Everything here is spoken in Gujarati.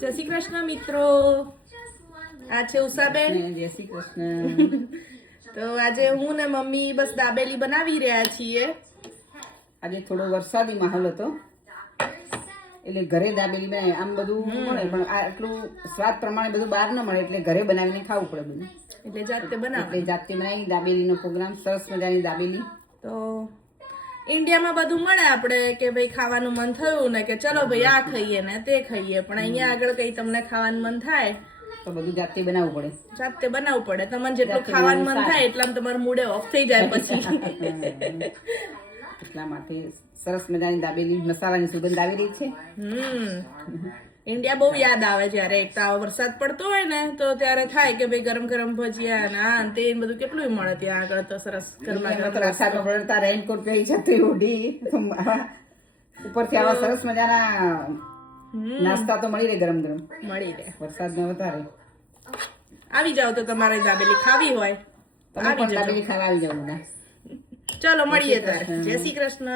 જય શ્રી કૃષ્ણ મિત્રો, આ છે ઉષાબેન. જય શ્રી કૃષ્ણ. તો આજે હું ને મમ્મી બસ દાબેલી બનાવી રહ્યા છીએ. આજે થોડો વરસાદી માહોલ હતો એટલે ઘરે દાબેલી બનાવી. આમ બધું મળે પણ આટલું સ્વાદ પ્રમાણે બધું બહાર ન મળે એટલે ઘરે બનાવીને ખાવું પડે બધું. એટલે જાતે બનાવી બનાવી દાબેલીનો પ્રોગ્રામ, સરસ મજાની દાબેલી. તો ઇન્ડિયામાં બધું મળે આપણે કે ભાઈ ખાવાનું મન થયું ને કે ચલો ભાઈ આ ખાઈએ ને તે ખાઈએ, પણ અહીંયા આગળ કઈ તમને ખાવાનું મન થાય તો બધું જાતે બનાવવું પડે. જાતે બનાવવું પડે. તમને જેટલું ખાવાનું મન થાય એટલામાં તમારું મૂડે ઓફ થઈ જાય પછી. એટલા માટે સરસ મજાની દાબેલી, મસાલાની સુગંધ આવી રહી છે. ઇન્ડિયા બહુ યાદ આવે જયારે એક તો આવો વરસાદ પડતો હોય ને તો ત્યારે થાય કે ભાઈ ગરમ ગરમ ભજીયા ને આ તે બધું કેટલું મળે ત્યાં આગળ. તો સરસ ગરમા ગરમ વરસાદમાં પડતા રેનકોટ પહેરી છત્રી ઓઢી ઉપરથી આવા સરસ મજાના નાસ્તા તો મળી રહે, ગરમ ગરમ મળી રહે. વરસાદમાં વધારે આવી જાવ તો તમારે દાબેલી ખાવી હોય તમે પણ દાબેલી ખાવા આવી જાવ. ચલો મળીએ ત્યારે. જય શ્રી કૃષ્ણ.